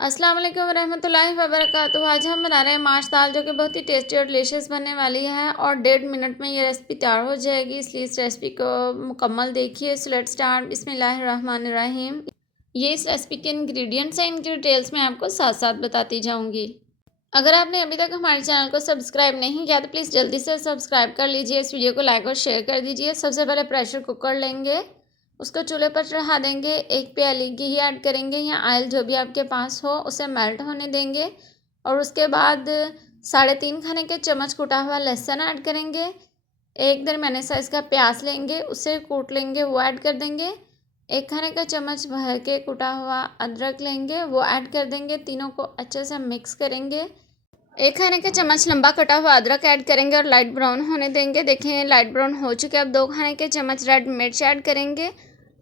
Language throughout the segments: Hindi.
अस्सलाम वालेकुम रहमतुल्लाहि व बरकातुहू। आज हम बना रहे हैं माश दाल, जो कि बहुत ही टेस्टी और डिलीशियस बनने वाली है और 1.5 मिनट में ये रेसिपी तैयार हो जाएगी। इसलिए इस रेसिपी को मुकम्मल देखिए। So let's start. बिस्मिल्लाहिर्रहमानिर्रहीम। ये इस रेसिपी के इंग्रेडिएंट्स हैं, इनकी डिटेल्स मैं आपको साथ साथ बताती जाऊँगी। अगर आपने अभी तक हमारे चैनल को सब्सक्राइब नहीं किया तो प्लीज़ जल्दी से सब्सक्राइब कर लीजिए। इस वीडियो को लाइक और शेयर कर दीजिए। सबसे पहले प्रेशर कुकर लेंगे, उसको चूल्हे पर चढ़ा देंगे। एक प्याली घी ऐड करेंगे या ऑयल, जो भी आपके पास हो, उसे मेल्ट होने देंगे। और उसके बाद 3.5 खाने के चम्मच कूटा हुआ लहसुन ऐड करेंगे। एक दरमियाने साइज़ का प्याज लेंगे, उसे कूट लेंगे, वो ऐड कर देंगे। 1 खाने का चम्मच भर के कूटा हुआ अदरक लेंगे, वो ऐड कर देंगे। तीनों को अच्छे से मिक्स करेंगे। 1 खाने का चम्मच लंबा कटा हुआ अदरक ऐड करेंगे और लाइट ब्राउन होने देंगे। देखें लाइट ब्राउन हो चुके। अब 2 खाने के चम्मच रेड मिर्च ऐड करेंगे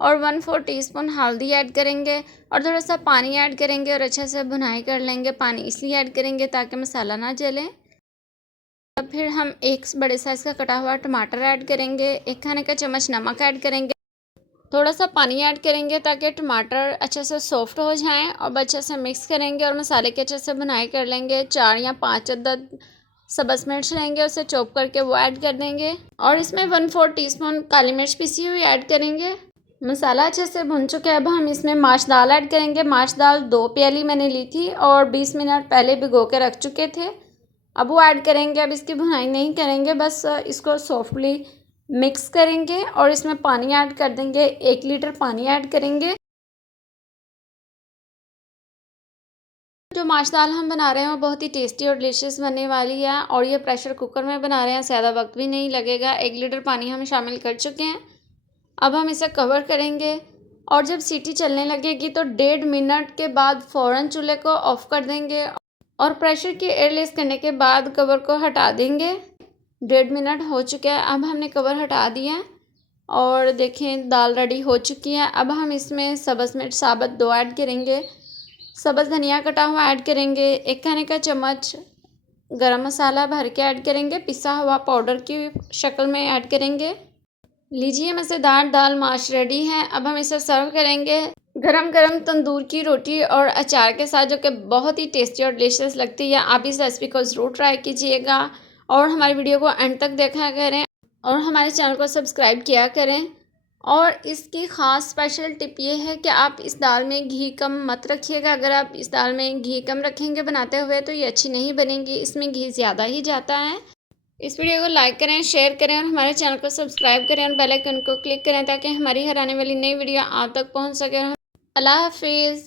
और 1/4 टीस्पून हल्दी ऐड करेंगे और थोड़ा सा पानी ऐड करेंगे और अच्छे से भुनाई कर लेंगे। पानी इसलिए ऐड करेंगे ताकि मसाला ना जले। अब फिर हम एक बड़े साइज़ का कटा हुआ टमाटर ऐड करेंगे। 1 खाने का चम्मच नमक ऐड करेंगे। थोड़ा सा पानी ऐड करेंगे ताकि टमाटर अच्छे से सॉफ्ट हो जाएं और अच्छे से मिक्स करेंगे और मसाले के अच्छे से भुनाई कर लेंगे। 4 या 5 अदद सब्ज़ मिर्च लेंगे, उसे चॉप करके वो ऐड कर देंगे और इसमें 1/4 टीस्पून काली मिर्च पिसी हुई ऐड करेंगे। मसाला अच्छे से भुन चुका है। अब हम इसमें माश दाल ऐड करेंगे। माश दाल 2 प्याली मैंने ली थी और 20 मिनट पहले भिगो के रख चुके थे। अब वो ऐड करेंगे। अब इसकी भुनाई नहीं करेंगे, बस इसको सॉफ्टली मिक्स करेंगे और इसमें पानी ऐड कर देंगे। 1 लीटर पानी ऐड करेंगे। जो माश दाल हम बना रहे हैं वो बहुत ही टेस्टी और डिलीशियस बनने वाली है और ये प्रेशर कुकर में बना रहे हैं, ज़्यादा वक्त भी नहीं लगेगा। 1 लीटर पानी हम शामिल कर चुके हैं। अब हम इसे कवर करेंगे और जब सीटी चलने लगेगी तो 1.5 मिनट के बाद फ़ौरन चूल्हे को ऑफ़ कर देंगे और प्रेशर की एयर रिलीज़ करने के बाद कवर को हटा देंगे। 1.5 मिनट हो चुका है। अब हमने कवर हटा दिया है और देखें दाल रेडी हो चुकी है। अब हम इसमें सब्ज़ मिर्च साबुत 2 ऐड करेंगे। सब्ज़ धनिया कटा हुआ ऐड करेंगे। 1 खाने का चम्मच गरम मसाला भर के ऐड करेंगे। पिसा हुआ पाउडर की शक्ल में ऐड करेंगे। लीजिए मज़ेदार दाल माश रेडी है। अब हम इसे सर्व करेंगे गरम गरम तंदूर की रोटी और अचार के साथ, जो कि बहुत ही टेस्टी और डिलीशियस लगती है। आप इस रेसिपी को ज़रूर ट्राई कीजिएगा और हमारी वीडियो को एंड तक देखा करें और हमारे चैनल को सब्सक्राइब किया करें। और इसकी ख़ास स्पेशल टिप ये है कि आप इस दाल में घी कम मत रखिएगा। अगर आप इस दाल में घी कम रखेंगे बनाते हुए तो ये अच्छी नहीं बनेगी, इसमें घी ज़्यादा ही जाता है। इस वीडियो को लाइक करें, शेयर करें और हमारे चैनल को सब्सक्राइब करें और बेल आइकन को क्लिक करें ताकि हमारी हर आने वाली नई वीडियो आप तक पहुंच सके। अल्लाह हाफिज़।